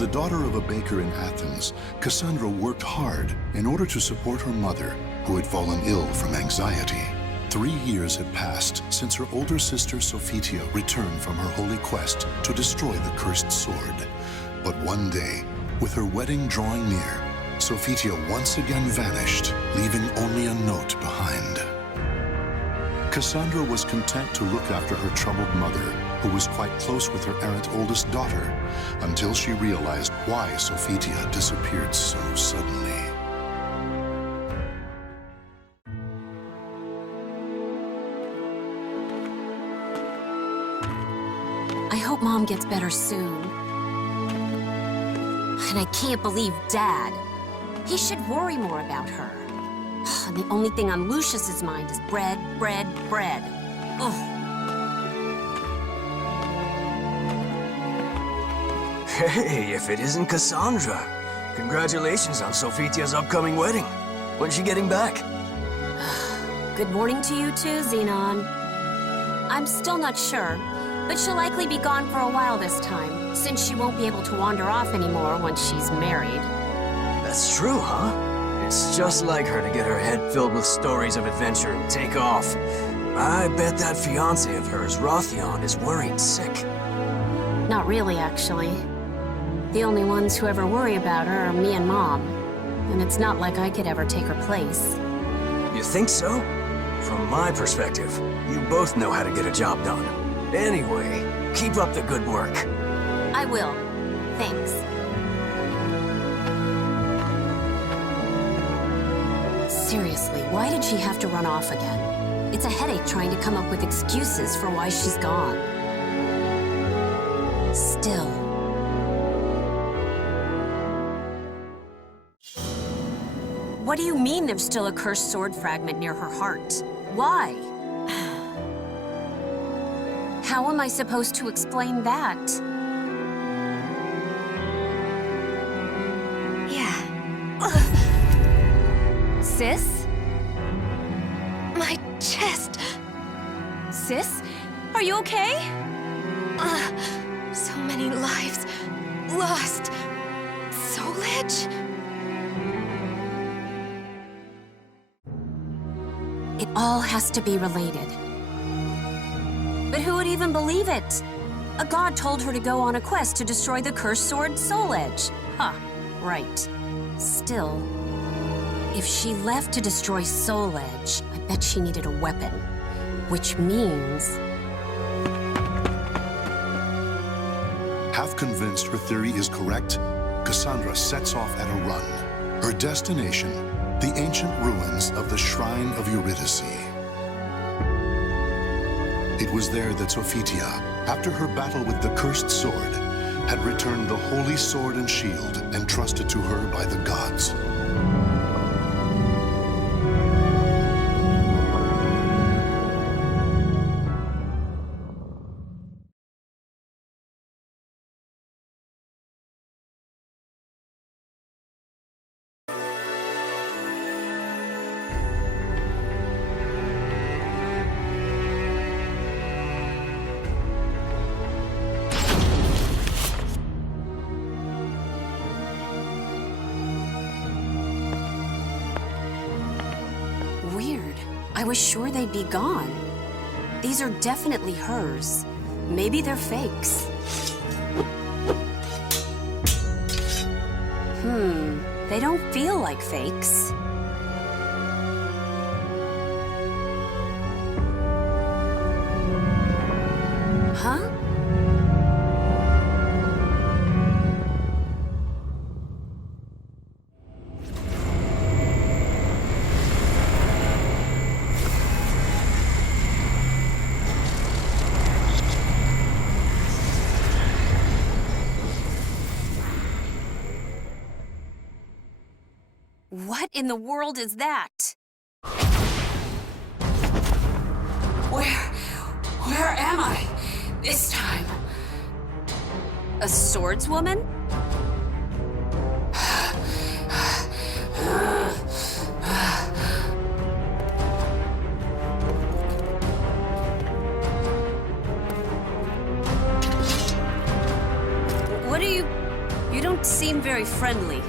the daughter of a baker in Athens, Cassandra worked hard in order to support her mother, who had fallen ill from anxiety. 3 years had passed since her older sister Sophitia returned from her holy quest to destroy the cursed sword. But one day, with her wedding drawing near, Sophitia once again vanished, leaving only a note behind. Cassandra was content to look after her troubled mother, who was quite close with her errant oldest daughter, until she realized why Sophitia disappeared so suddenly. I hope Mom gets better soon. And I can't believe Dad. He should worry more about her. And the only thing on Lucius's mind is bread, bread, bread. Ugh. Hey, if it isn't Cassandra. Congratulations on Sophitia's upcoming wedding. When's she getting back? Good morning to you too, Xenon. I'm still not sure, but she'll likely be gone for a while this time, since she won't be able to wander off anymore once she's married. That's true, huh? It's just like her to get her head filled with stories of adventure and take off. I bet that fiancé of hers, Rothion, is worried sick. Not really, actually. The only ones who ever worry about her are me and Mom. And it's not like I could ever take her place. You think so? From my perspective, you both know how to get a job done. Anyway, keep up the good work. I will. Thanks. Seriously, why did she have to run off again? It's a headache trying to come up with excuses for why she's gone. Still. What do you mean there's still a cursed sword fragment near her heart? Why? How am I supposed to explain that? Yeah. Sis? My chest. Sis? Are you okay? So many lives lost. Soulage? It all has to be related. But who would even believe it? A god told her to go on a quest to destroy the cursed sword Soulage. Huh, right. Still, if she left to destroy Soulage, I bet she needed a weapon. Which means... Half convinced her theory is correct, Cassandra sets off at a run. Her destination, the ancient ruins of the Shrine of Eurydice. It was there that Sophitia, after her battle with the cursed sword, had returned the holy sword and shield entrusted to her by the gods. Weird. I was sure they'd be gone. These are definitely hers. Maybe they're fakes. They don't feel like fakes. Huh? What in the world is that? Where am I this time? A swordswoman? You don't seem very friendly.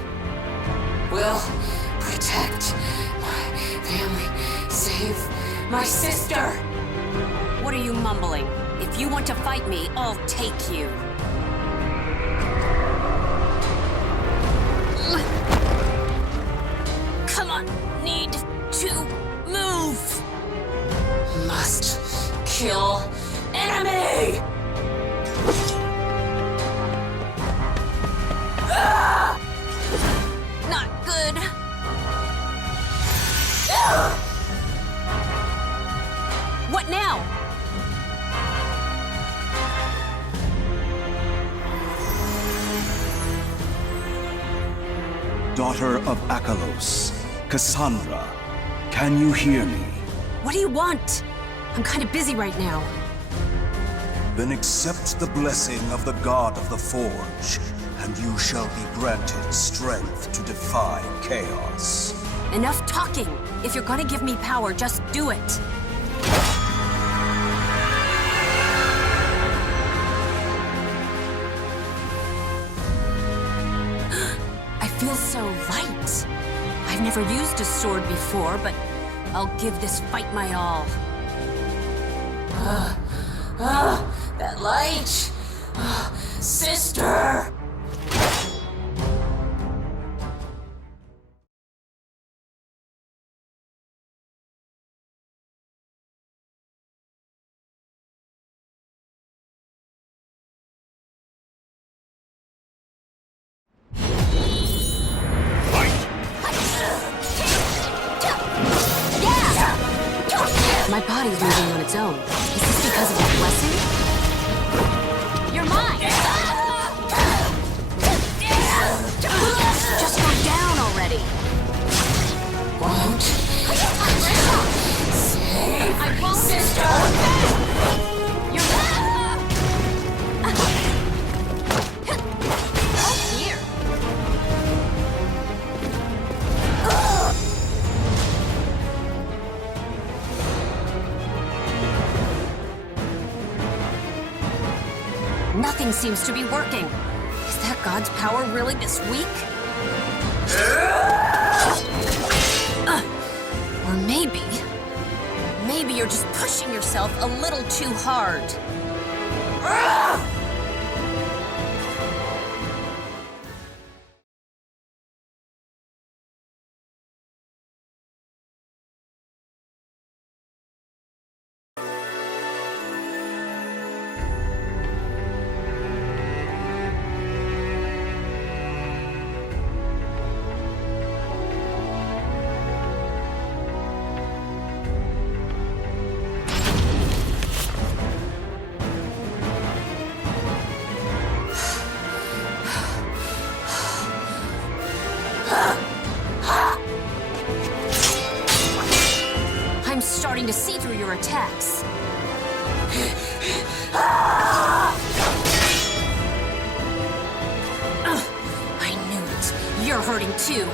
Will protect my family, save my sister. What are you mumbling? If you want to fight me, I'll take you. Come on, need to move. Must kill enemy! Not good. What now? Daughter of Akalos, Cassandra, can you hear me? What do you want? I'm kind of busy right now. Then accept the blessing of the God of the Forge, and you shall be granted strength to defy chaos. Enough talking. If you're gonna give me power, just do it. I feel so light. I've never used a sword before, but I'll give this fight my all. That light! Sister! My body's moving on its own. Is this because of that blessing? You're mine! Just go down already! Won't save I won't! sister! You're mine! Oh, here! Nothing seems to be working. Is that God's power really this weak? Or maybe you're just pushing yourself a little too hard. I'm starting to see through your attacks. I knew it. You're hurting too.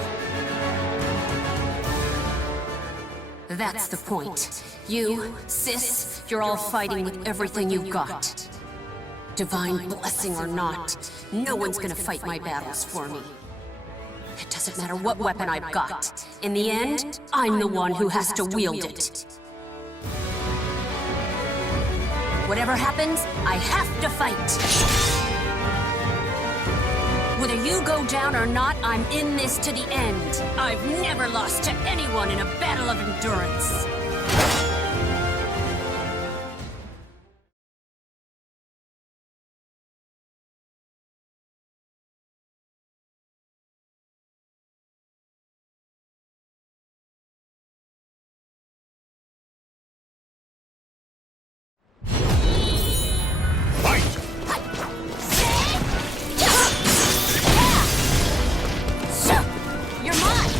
That's the point. You, sis, you're all fighting with everything you've got. Divine blessing or not, no one's gonna fight my battles for me. It doesn't matter what weapon I've got. In the end, I'm the one who has to wield it. Whatever happens, I have to fight. Whether you go down or not, I'm in this to the end. I've never lost to anyone in a battle of endurance. You're mine!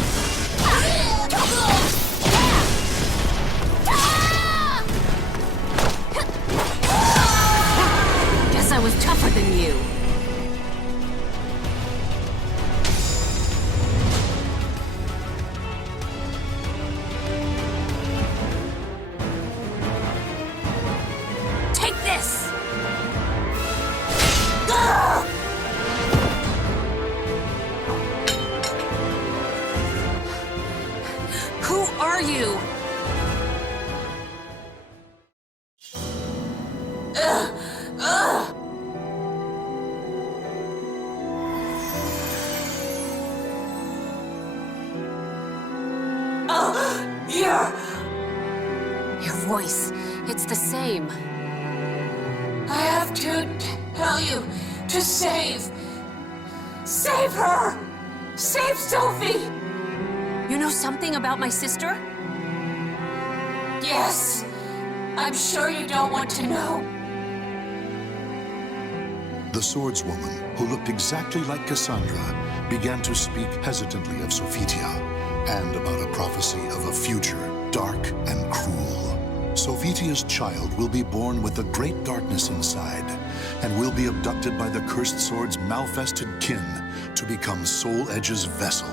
here! Your voice, it's the same. I have to tell you to save her! Save Sophie! You know something about my sister? Yes, I'm sure you don't want to know. The swordswoman, who looked exactly like Cassandra, began to speak hesitantly of Sophitia and about a prophecy of a future dark and cruel. Sophitia's child will be born with a great darkness inside and will be abducted by the cursed sword's malfested kin to become Soul Edge's vessel.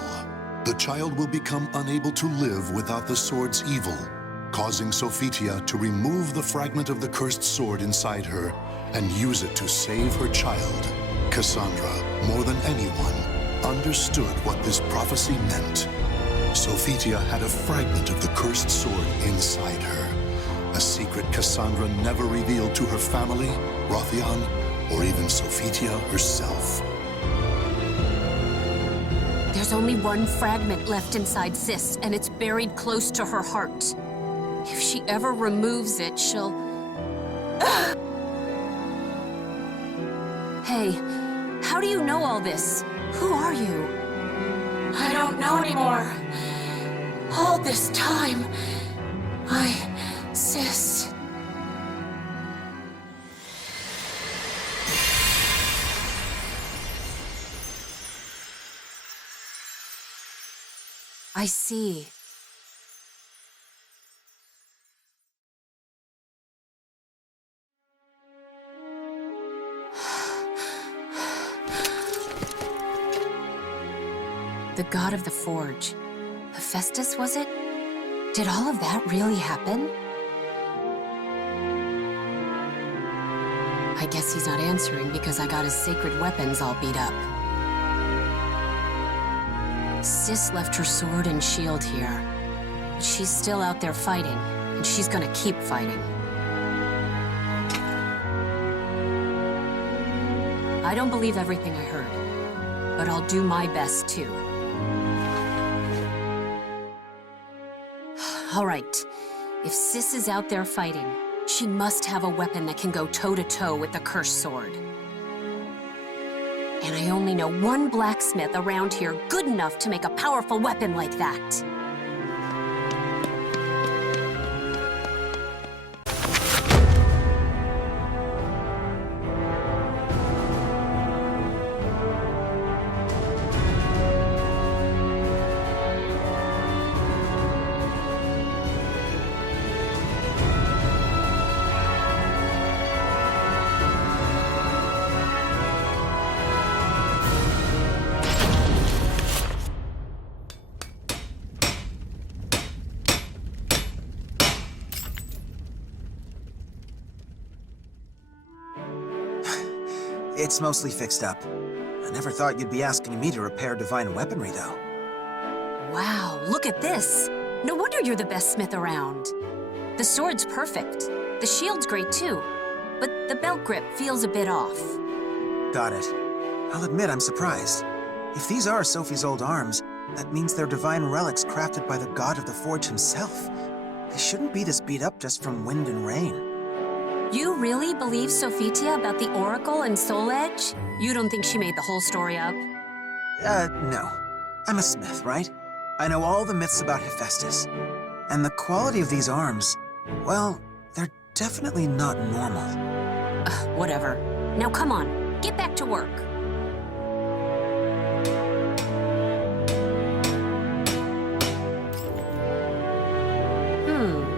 The child will become unable to live without the sword's evil, causing Sophitia to remove the fragment of the cursed sword inside her and use it to save her child. Cassandra, more than anyone, understood what this prophecy meant. Sophitia had a fragment of the cursed sword inside her, a secret Cassandra never revealed to her family, Rothion, or even Sophitia herself. There's only one fragment left inside Sis, and it's buried close to her heart. If she ever removes it, she'll... Hey, how do you know all this? Who are you? I don't know anymore. All this time, Sis. I see. The god of the forge. Hephaestus, was it? Did all of that really happen? I guess he's not answering because I got his sacred weapons all beat up. Sis left her sword and shield here. But she's still out there fighting, and she's gonna keep fighting. I don't believe everything I heard, but I'll do my best too. All right, if Sis is out there fighting, she must have a weapon that can go toe-to-toe with the cursed sword. And I only know one blacksmith around here good enough to make a powerful weapon like that. It's mostly fixed up. I never thought you'd be asking me to repair divine weaponry, though. Wow, look at this. No wonder you're the best smith around. The sword's perfect. The shield's great too. But the belt grip feels a bit off. Got it. I'll admit I'm surprised. If these are Sophie's old arms, that means they're divine relics crafted by the god of the forge himself. They shouldn't be this beat up just from wind and rain. You really believe Sophitia about the Oracle and Soul Edge? You don't think she made the whole story up? No. I'm a smith, right? I know all the myths about Hephaestus. And the quality of these arms, well, they're definitely not normal. Whatever. Now come on, get back to work.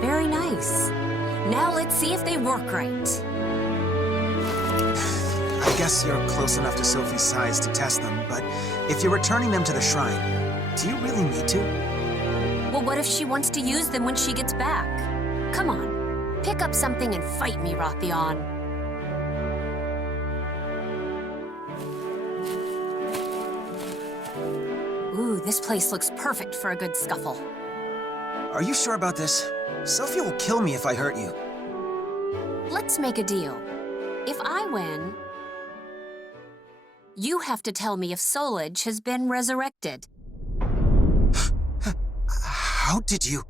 Very nice. Now let's see if they work right. I guess you're close enough to Sophie's size to test them, but if you're returning them to the shrine, do you really need to? Well, what if she wants to use them when she gets back? Come on, pick up something and fight me, Rothion. Ooh, this place looks perfect for a good scuffle. Are you sure about this? Sophie will kill me if I hurt you. Let's make a deal. If I win, you have to tell me if Soul Edge has been resurrected. How did you...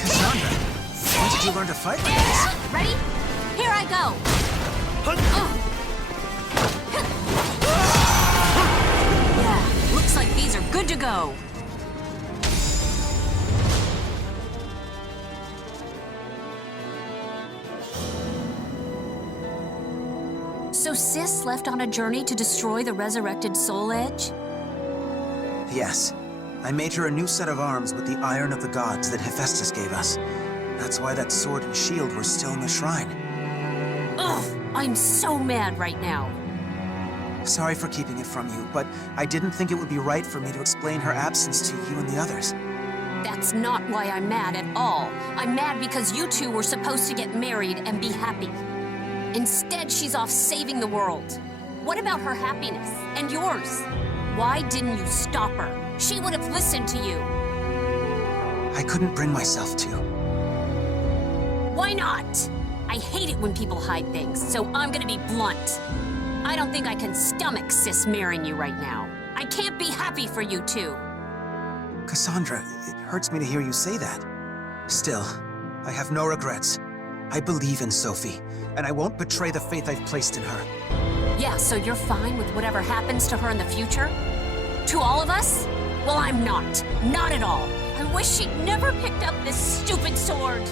Cassandra, when did you learn to fight like this? Ready? Here I go. Yeah, looks like these are good to go. So Sis left on a journey to destroy the resurrected Soul Edge? Yes. I made her a new set of arms with the iron of the gods that Hephaestus gave us. That's why that sword and shield were still in the shrine. Ugh, I'm so mad right now. Sorry for keeping it from you, but I didn't think it would be right for me to explain her absence to you and the others. That's not why I'm mad at all. I'm mad because you two were supposed to get married and be happy. Instead, she's off saving the world. What about her happiness and yours? Why didn't you stop her? She would have listened to you. I couldn't bring myself to. Why not? I hate it when people hide things, so I'm gonna be blunt. I don't think I can stomach Sis marrying you right now. I can't be happy for you two. Cassandra, it hurts me to hear you say that. Still, I have no regrets. I believe in Sophie, and I won't betray the faith I've placed in her. Yeah, so you're fine with whatever happens to her in the future? To all of us? Well, I'm not. Not at all. I wish she'd never picked up this stupid sword.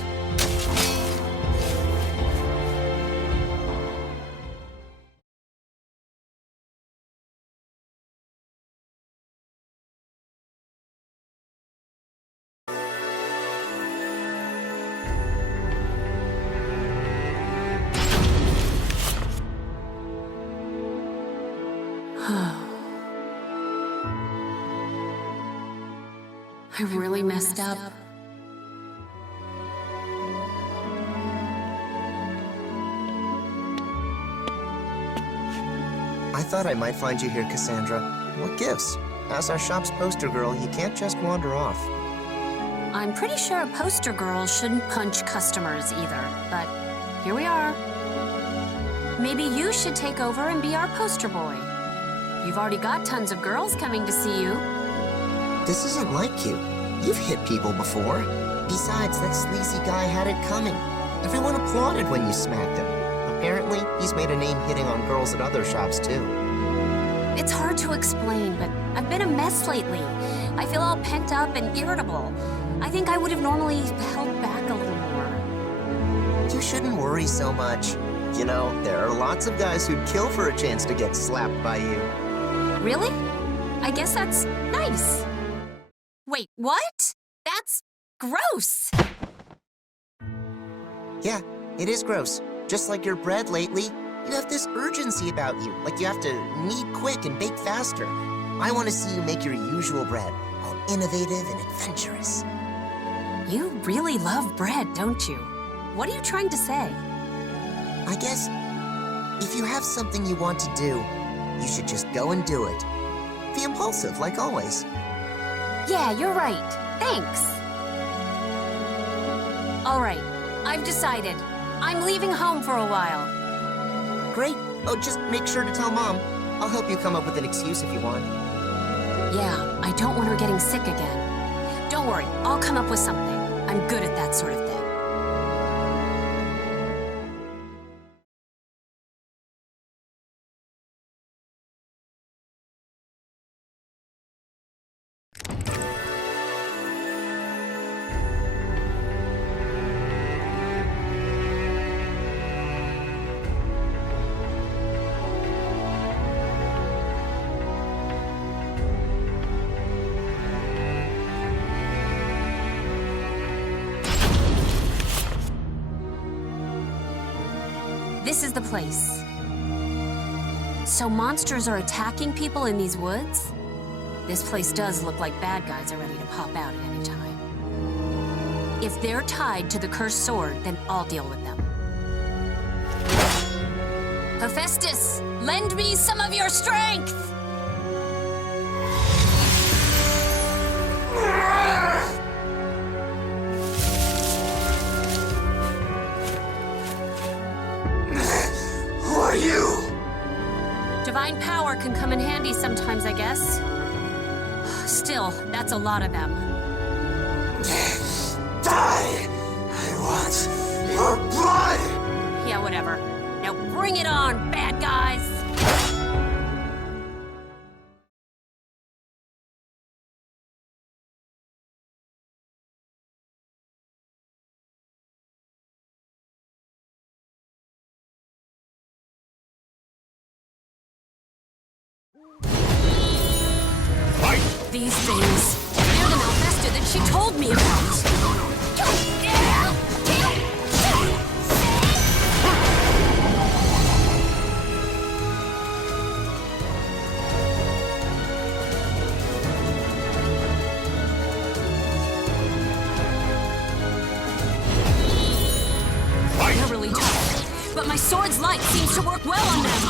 I really messed up. I thought I might find you here, Cassandra. What gives? As our shop's poster girl, you can't just wander off. I'm pretty sure a poster girl shouldn't punch customers either, but here we are. Maybe you should take over and be our poster boy. You've already got tons of girls coming to see you. This isn't like you. You've hit people before. Besides, that sleazy guy had it coming. Everyone applauded when you smacked him. Apparently, he's made a name hitting on girls at other shops, too. It's hard to explain, but I've been a mess lately. I feel all pent up and irritable. I think I would have normally held back a little more. You shouldn't worry so much. You know, there are lots of guys who'd kill for a chance to get slapped by you. Really? I guess that's nice. Wait, what? That's gross. Yeah, it is gross. Just like your bread lately, you have this urgency about you, like you have to knead quick and bake faster. I want to see you make your usual bread, all innovative and adventurous. You really love bread, don't you? What are you trying to say? I guess, if you have something you want to do, you should just go and do it. Be impulsive, like always. Yeah, you're right. Thanks. All right, I've decided. I'm leaving home for a while. Great. Oh, just make sure to tell Mom. I'll help you come up with an excuse if you want. Yeah, I don't want her getting sick again. Don't worry, I'll come up with something. I'm good at that sort of thing. This is the place. So monsters are attacking people in these woods? This place does look like bad guys are ready to pop out at any time. If they're tied to the cursed sword, then I'll deal with them. Hephaestus, lend me some of your strength! Who are you? Divine power can come in handy sometimes, I guess. Still, that's a lot of them. I want your blood! Yeah, whatever. Now bring it on, bad guys! These things, they're the Malfesta that she told me about. They're really tough, but my sword's light seems to work well on them.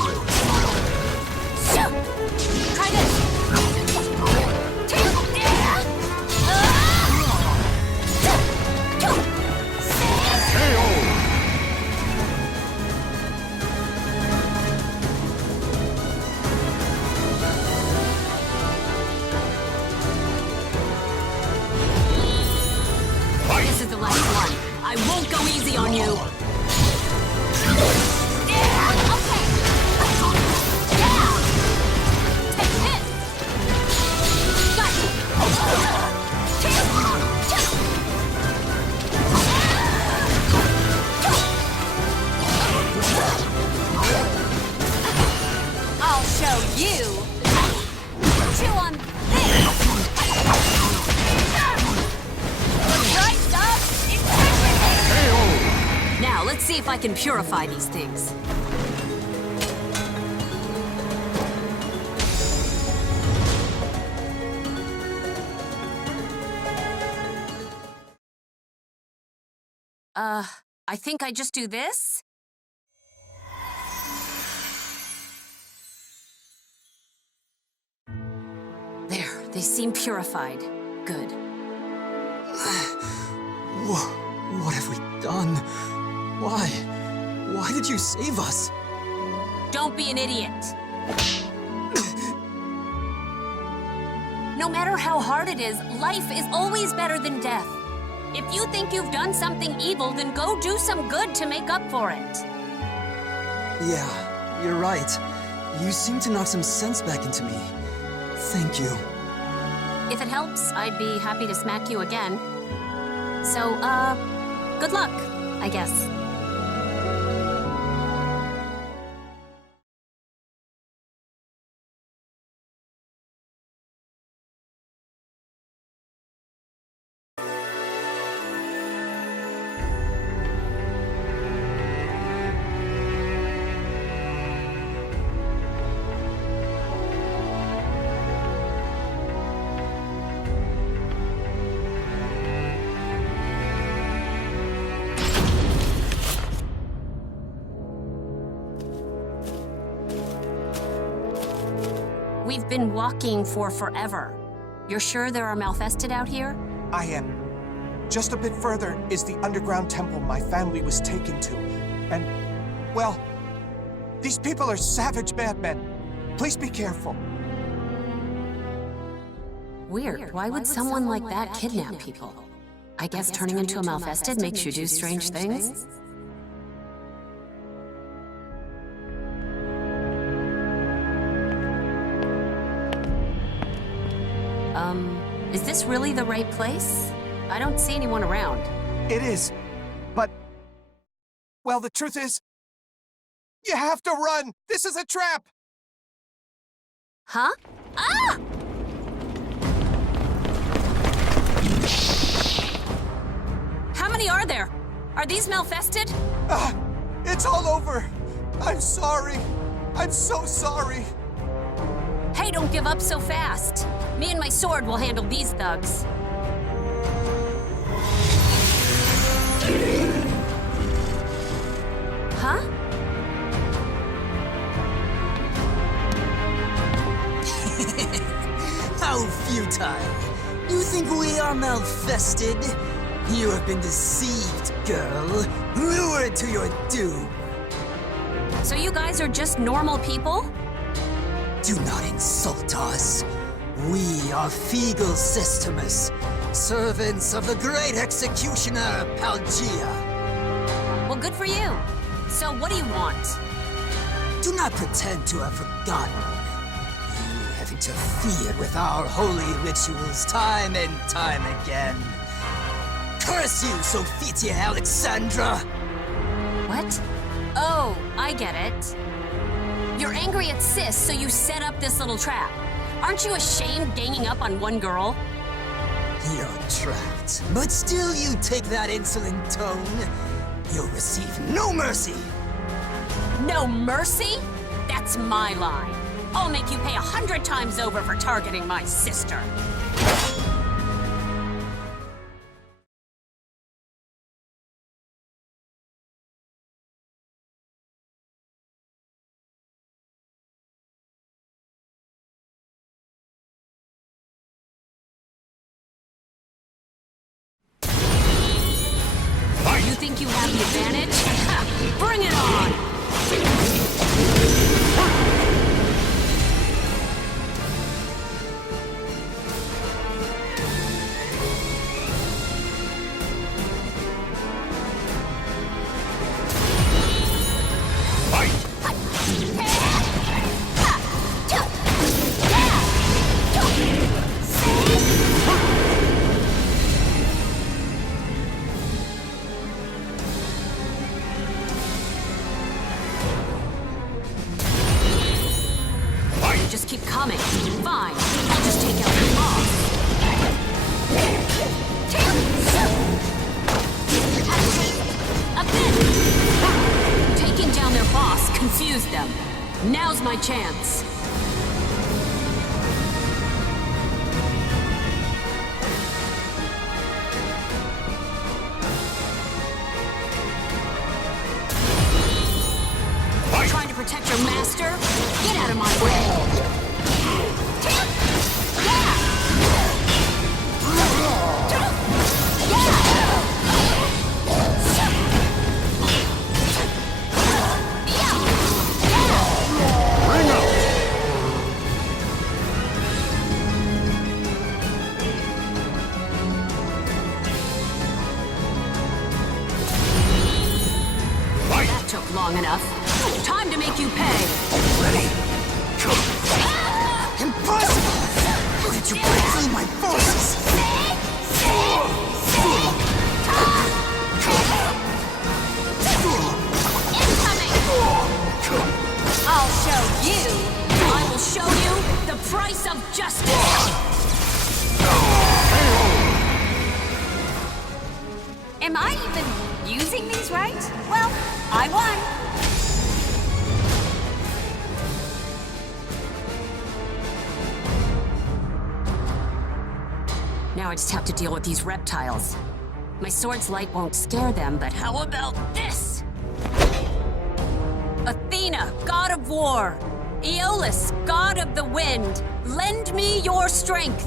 Try this. This is the last one. I won't go easy on you. I'll show you. Chew on this. The price of integrity. Now let's see if I can purify these things. I think I just do this? There, they seem purified. Good. What have we done? Why? Why did you save us? Don't be an idiot. No matter how hard it is, life is always better than death. If you think you've done something evil, then go do some good to make up for it. Yeah, you're right. You seem to knock some sense back into me. Thank you. If it helps, I'd be happy to smack you again. So, good luck, I guess. We've been walking for forever. You're sure there are Malfested out here? I am. Just a bit further is the underground temple my family was taken to. And, well, these people are savage madmen. Please be careful. Weird. Why would someone like that kidnap people? I guess turning into a Malfested makes you do strange things? Is this really the right place? I don't see anyone around. It is, but, well, the truth is, you have to run! This is a trap! Huh? Ah! How many are there? Are these Malfested? It's all over! I'm sorry! I'm so sorry! Hey, don't give up so fast. Me and my sword will handle these thugs. Huh? How futile. You think we are Malfested? You have been deceived, girl. Lured to your doom. So you guys are just normal people? Do not insult us. We are Feegle Systemus, servants of the great executioner, Palgia. Well, good for you. So what do you want? Do not pretend to have forgotten. You have interfered with our holy rituals time and time again. Curse you, Sophitia Alexandra! What? Oh, I get it. You're angry at Sis, so you set up this little trap. Aren't you ashamed ganging up on one girl? You're trapped. But still you take that insolent tone. You'll receive no mercy. No mercy? That's my line. I'll make you pay 100 times over for targeting my sister. You think you have the advantage? Ha! Bring it on! Just keep coming. Fine. I'll just take out your boss. A bit. Taking down their boss confused them. Now's my chance. Trying to protect your master? Get out of my way! That took long enough. Time to make you pay. Ready? Impossible! How did you break through my forces? Incoming! I'll show you. I will show you the price of justice. Am I even using these right? Well, I won. Now I just have to deal with these reptiles. My sword's light won't scare them, but how about this? Athena, god of war. Aeolus, god of the wind. Lend me your strength.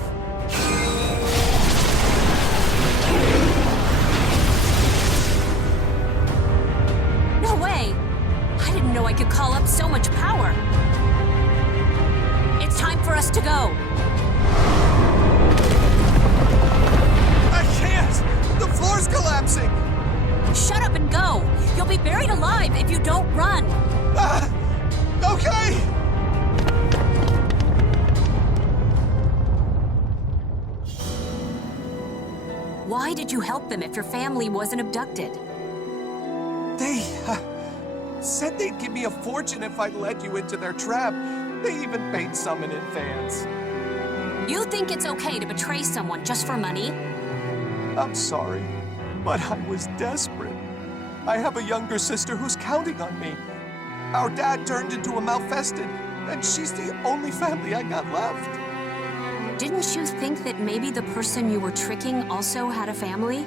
No way! I didn't know I could call up so much power. It's time for us to go. I can't! The floor's collapsing! Shut up and go! You'll be buried alive if you don't run! Okay! Why did you help them if your family wasn't abducted? They said they'd give me a fortune if I led you into their trap. They even paid some in advance. You think it's okay to betray someone just for money? I'm sorry, but I was desperate. I have a younger sister who's counting on me. Our dad turned into a malfested, and she's the only family I got left. Didn't you think that maybe the person you were tricking also had a family?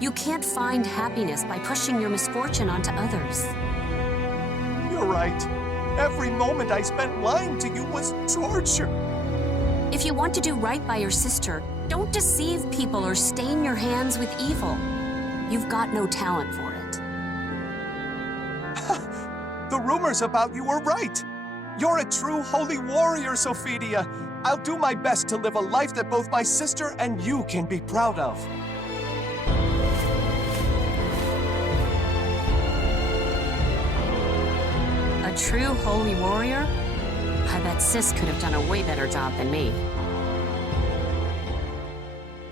You can't find happiness by pushing your misfortune onto others. You're right. Every moment I spent lying to you was torture. If you want to do right by your sister, don't deceive people or stain your hands with evil. You've got no talent for it. The rumors about you were right. You're a true holy warrior, Sophitia. I'll do my best to live a life that both my sister and you can be proud of. A true holy warrior? I bet Sis could have done a way better job than me.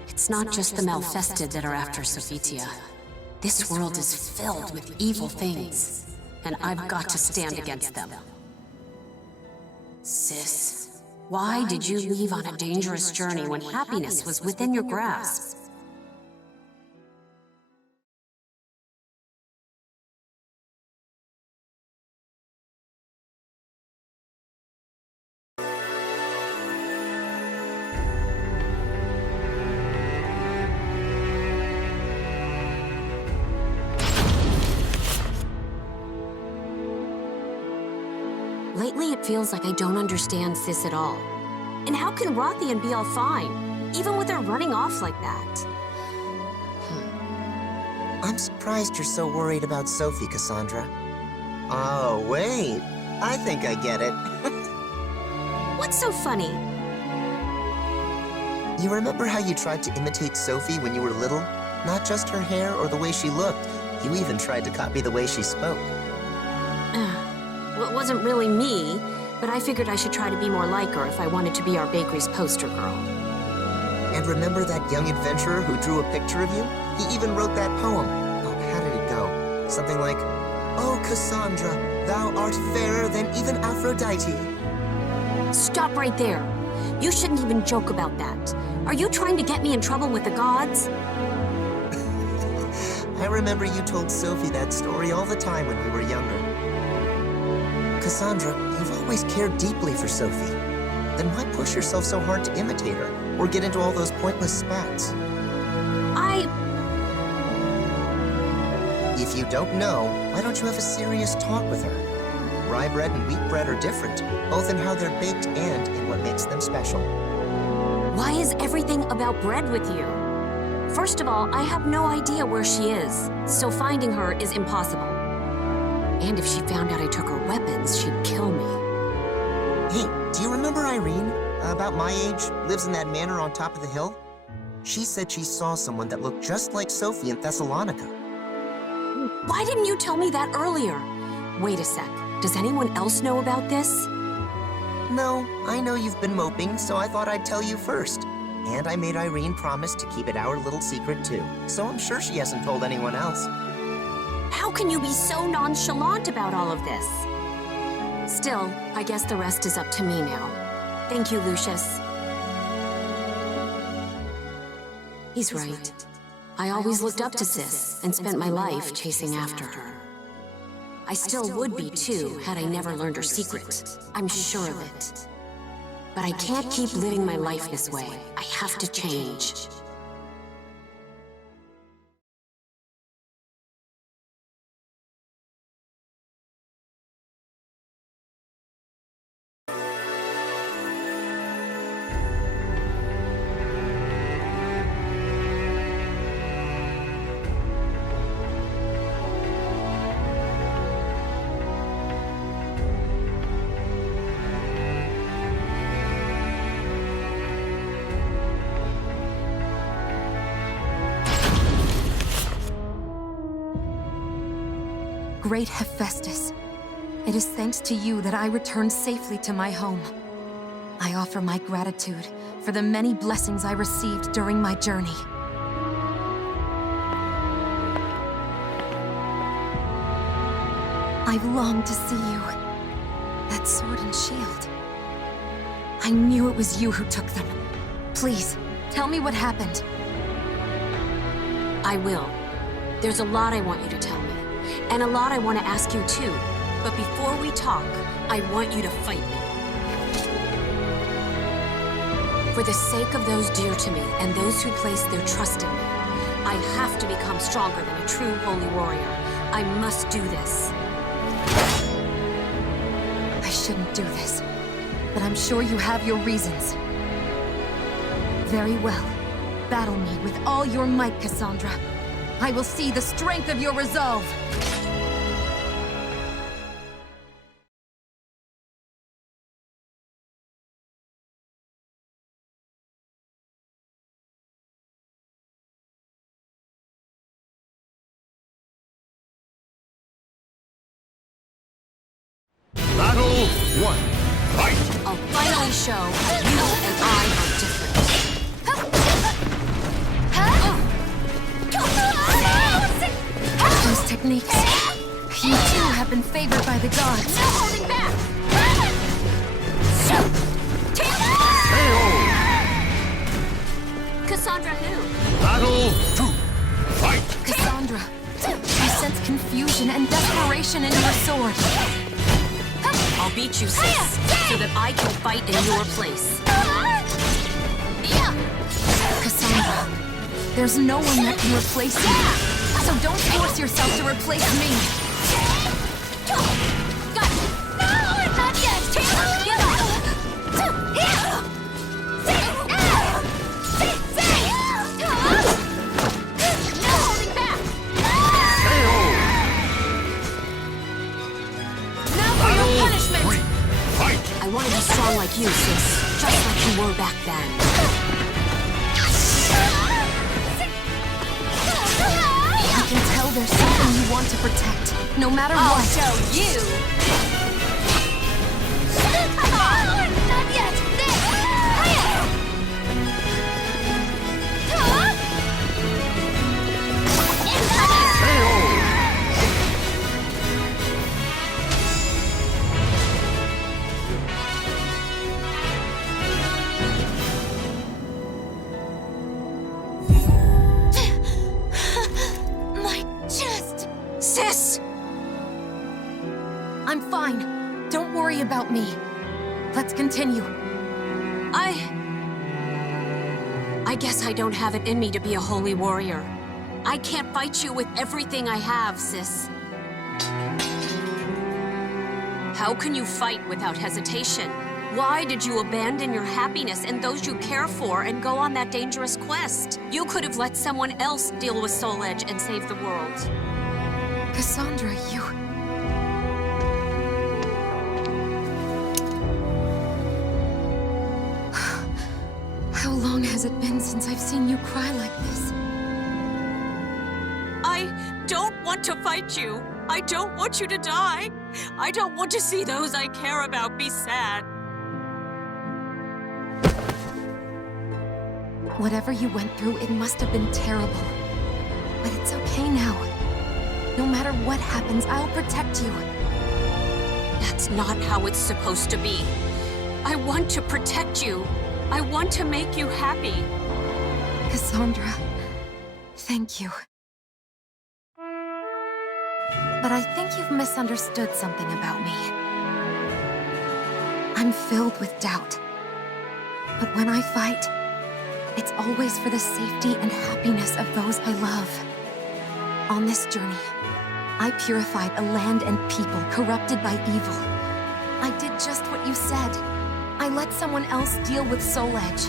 It's not just the Malfested that are after Sophitia. This world is filled with evil things, and I've got to stand against them. Sis, why did you leave on a dangerous journey when happiness was within your grasp? Lately, it feels like I don't understand Sis at all. And how can Rothian be all fine, even with her running off like that? I'm surprised you're so worried about Sophie, Cassandra. Oh, wait. I think I get it. What's so funny? You remember how you tried to imitate Sophie when you were little? Not just her hair or the way she looked. You even tried to copy the way she spoke. Well, it wasn't really me, but I figured I should try to be more like her if I wanted to be our bakery's poster girl. And remember that young adventurer who drew a picture of you? He even wrote that poem. Oh, how did it go? Something like, "Oh, Cassandra, thou art fairer than even Aphrodite." Stop right there. You shouldn't even joke about that. Are you trying to get me in trouble with the gods? I remember you told Sophie that story all the time when we were younger. Cassandra, you've always cared deeply for Sophie. Then why push yourself so hard to imitate her, or get into all those pointless spats? If you don't know, why don't you have a serious talk with her? Rye bread and wheat bread are different, both in how they're baked and in what makes them special. Why is everything about bread with you? First of all, I have no idea where she is, so finding her is impossible. And if she found out I took her weapons, she'd kill me. Hey, do you remember Irene? About my age, lives in that manor on top of the hill? She said she saw someone that looked just like Sophie in Thessalonica. Why didn't you tell me that earlier? Wait a sec. Does anyone else know about this? No, I know you've been moping, so I thought I'd tell you first. And I made Irene promise to keep it our little secret too, so I'm sure she hasn't told anyone else. How can you be so nonchalant about all of this? Still, I guess the rest is up to me now. Thank you, Lucius. He's right. I always looked up to Sis and spent my life chasing after her. I still would be too, had I never learned her secret. I'm sure of it. But I can't keep living my life this way. I have to change. Great Hephaestus, it is thanks to you that I returned safely to my home. I offer my gratitude for the many blessings I received during my journey. I've longed to see you. That sword and shield. I knew it was you who took them. Please, tell me what happened. I will. There's a lot I want you to tell me. And a lot I want to ask you too. But before we talk, I want you to fight me. For the sake of those dear to me and those who place their trust in me, I have to become stronger than a true holy warrior. I must do this. I shouldn't do this, but I'm sure you have your reasons. Very well. Battle me with all your might, Cassandra. I will see the strength of your resolve. 1, fight! I'll finally show how you and I are different. Those techniques. You too have been favored by the gods. No holding back! Cassandra who? Battle 2, fight! Cassandra, I sense confusion and desperation in your sword. I'll beat you, sis, so that I can fight in your place. Cassandra, there's no one that can replace you. So don't force yourself to replace me. Not yet! No holding back! Now for your punishment! 3, fight! I want to be strong like you, sis, just like you were back then. I can tell there's something you want to protect, no matter I'll what. show you! Not yet! My chest! Sis! I'm fine. Don't worry about me. Let's continue. I guess I don't have it in me to be a holy warrior. I can't fight you with everything I have, sis. How can you fight without hesitation? Why did you abandon your happiness and those you care for and go on that dangerous quest? You could have let someone else deal with Soul Edge and save the world. Cassandra, you... How long has it been since I've seen you cry like this? I don't want to fight you. I don't want you to die. I don't want to see those I care about be sad. Whatever you went through, it must have been terrible. But it's okay now. No matter what happens, I'll protect you. That's not how it's supposed to be. I want to protect you. I want to make you happy. Cassandra, thank you. But I think you've misunderstood something about me. I'm filled with doubt. But when I fight, it's always for the safety and happiness of those I love. On this journey, I purified a land and people corrupted by evil. I did just what you said. I let someone else deal with Soul Edge.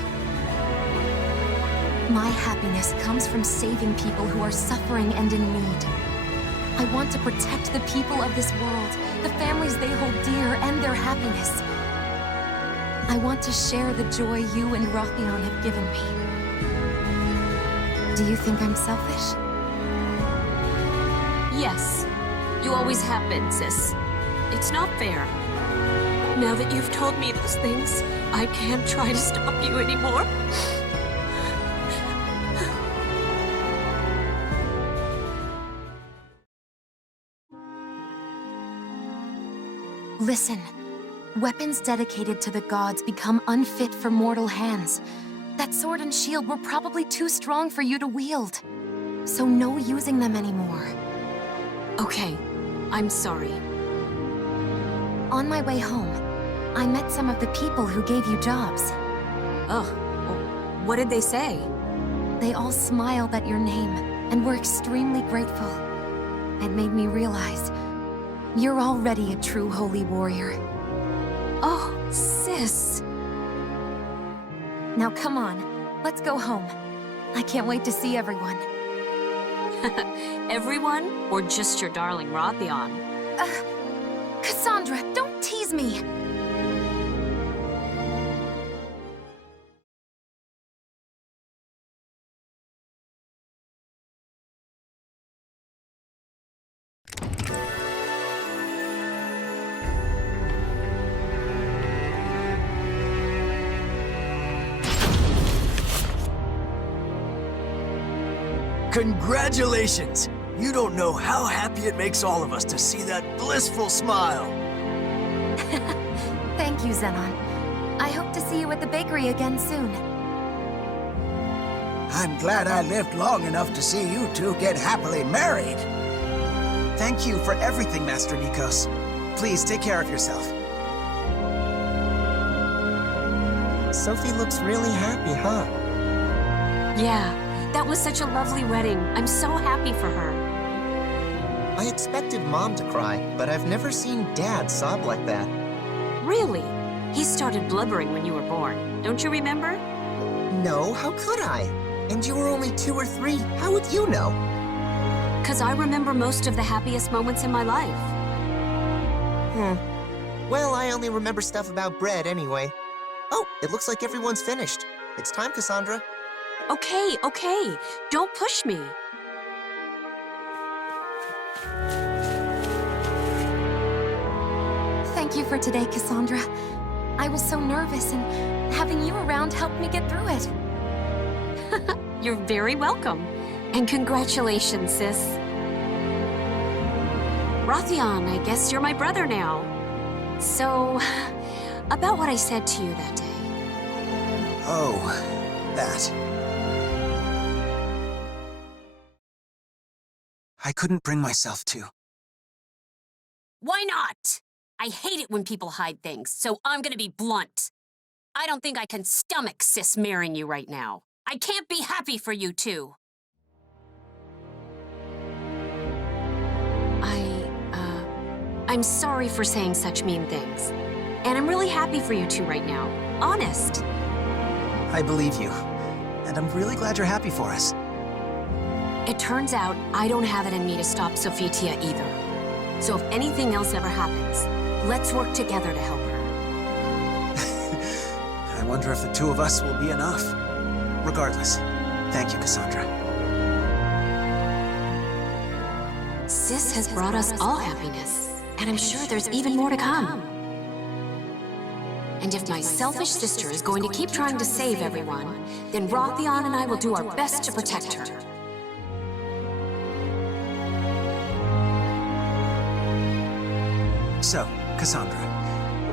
My happiness comes from saving people who are suffering and in need. I want to protect the people of this world, the families they hold dear, and their happiness. I want to share the joy you and Rothion have given me. Do you think I'm selfish? Yes, you always have been, sis. It's not fair. Now that you've told me those things, I can't try to stop you anymore. Listen, weapons dedicated to the gods become unfit for mortal hands. That sword and shield were probably too strong for you to wield. So no using them anymore. Okay, I'm sorry. On my way home, I met some of the people who gave you jobs. Oh, what did they say? They all smiled at your name and were extremely grateful. It made me realize you're already a true holy warrior. Oh, sis. Now come on, let's go home. I can't wait to see everyone. Everyone, or just your darling Rothion? Cassandra, don't tease me! Congratulations! You don't know how happy it makes all of us to see that blissful smile. Thank you, Zenon. I hope to see you at the bakery again soon. I'm glad I lived long enough to see you two get happily married. Thank you for everything, Master Nikos. Please take care of yourself. Sophie looks really happy, huh? Yeah, that was such a lovely wedding. I'm so happy for her. I expected Mom to cry, but I've never seen Dad sob like that. Really? He started blubbering when you were born. Don't you remember? No, how could I? And you were only 2 or 3. How would you know? 'Cause I remember most of the happiest moments in my life. Well, I only remember stuff about bread anyway. Oh, it looks like everyone's finished. It's time, Cassandra. Okay, okay. Don't push me. Thank you for today, Cassandra. I was so nervous, and having you around helped me get through it. You're very welcome. And congratulations, sis. Rothion, I guess you're my brother now. So, about what I said to you that day. Oh, that. I couldn't bring myself to. Why not? I hate it when people hide things, so I'm gonna be blunt. I don't think I can stomach sis marrying you right now. I can't be happy for you two. I'm sorry for saying such mean things. And I'm really happy for you two right now. Honest. I believe you. And I'm really glad you're happy for us. It turns out I don't have it in me to stop Sophitia either. So if anything else ever happens, let's work together to help her. I wonder if the two of us will be enough. Regardless, thank you, Cassandra. Sis has brought us all happiness, and I'm sure there's even more to come. And if my selfish sister is going to keep trying to save everyone, then Rothion and I will do our best to protect her. So, Cassandra,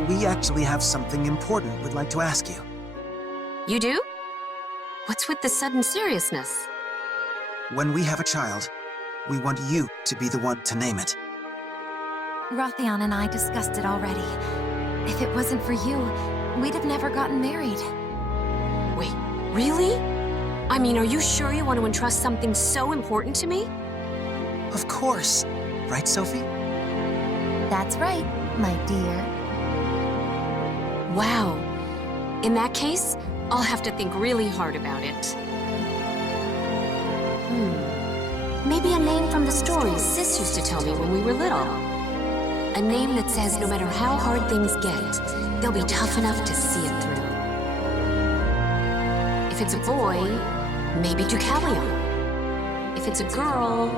we actually have something important we'd like to ask you. You do? What's with the sudden seriousness? When we have a child, we want you to be the one to name it. Rothion and I discussed it already. If it wasn't for you, we'd have never gotten married. Wait, really? I mean, are you sure you want to entrust something so important to me? Of course. Right, Sophie? That's right, my dear. Wow. In that case, I'll have to think really hard about it. Maybe a name from the stories Sis used to tell me when we were little. A name that says no matter how hard things get, they'll be tough enough to see it through. If it's a boy, maybe Deucalion. If it's a girl...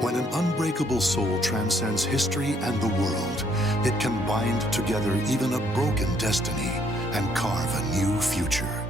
When an unbreakable soul transcends history and the world, it can bind together even a broken destiny and carve a new future.